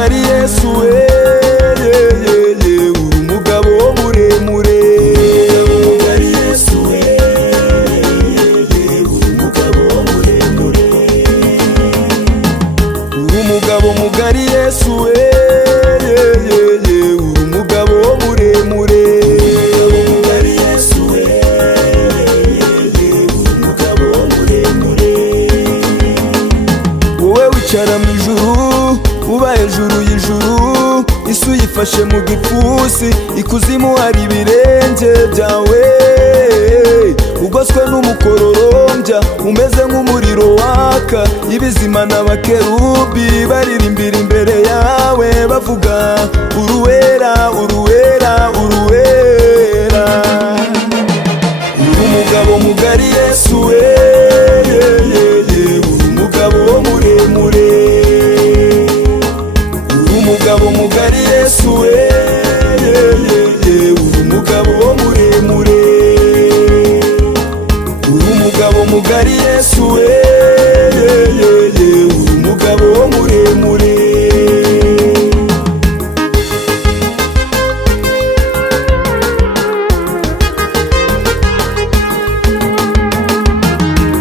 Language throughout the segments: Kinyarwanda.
mugari Yesu we, uri umugabo muremure. Mugari Yesu we, uri umugabo muremure. Uri umugabo mugari Yesu we, uri umugabo muremure. Mugari Yesu we, uri umugabo muremure. Wowe wicara mu ijuru, uba hejuru y'ijuru, isi uyifashe mu gipfunsi, ikuzimu hari ibirenge byawe. Ugoswe n'umukororombya umeze nk'umuriro waka, ibizima n'abakerubi baririmbira imbere yawe bavuga uruwera, uruwera, uruwera. Uri umugabo mugari Yesu we, uri umugabo muremure. Uri umugabo mugari Yesu we, uri umugabo muremure. Uri umugabo mugari Yesu we, uri umugabo muremure.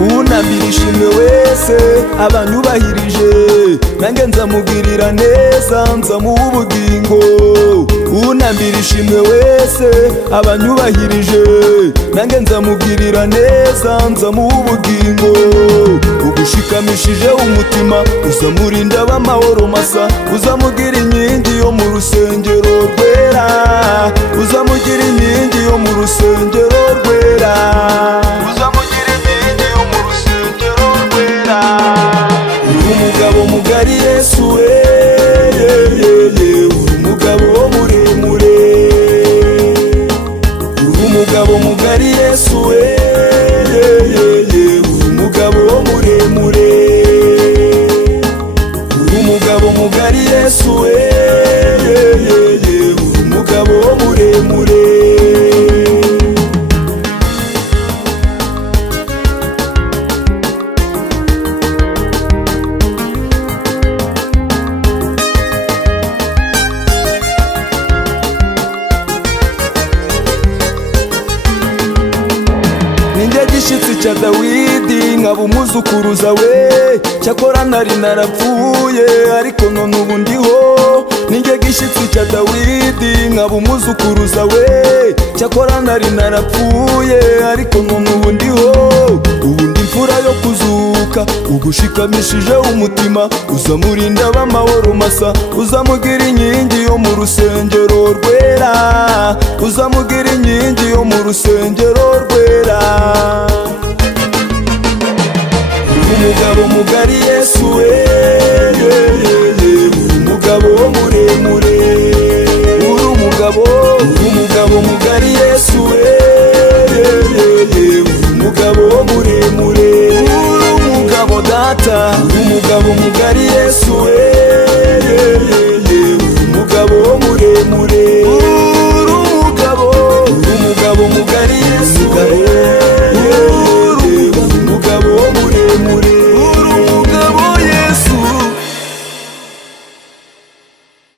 Unambira ishimwe wese abanyubahirije, nange nzamugirira neza nzamuha ubugingo. Unambira ishimwe wese abanyubahirije, nange nzamugirira neza nzamuha ubugingo. Ugushikamishije umutima uzamurinda b'amahoro masa, uzamugira inkingi yo mu rusengero rwera, uzamugira inkingi yo mu rusengero rwera, uzamugira inkingi yo mu rusengero rwera. Uri umugabo mugari Yesu we, uri umugabo muremure. Uri umugabo mugari Yesu we, uri umugabo muremure. Uri umugabo mugari Yesu we, uri umugabo muremure. Ninjye gishitsi cya Dawidi nkaba umuzukuruza we, cyakora nari narapfuye ariko none ubu ndiho. Ninjye gishitsi cya Dawidi nkaba umuzukuruza we, cyakora nari narapfuye ariko none ubu ndiho. Ubu ndi imfura yo kuzuka, ugushikamishije umutima uzamurinda b'amahoro masa, uzamugira inkingi yo mu rusengero rwera, uzamugira inkingi yo mu rusengero rwera. Uri umugabo mugari Yesu we, uri umugabo muremure. Uri umugabo mugari Yesu we, uri umugabo muremure. Uri umugabo data, uri umugabo mugari Yesu we,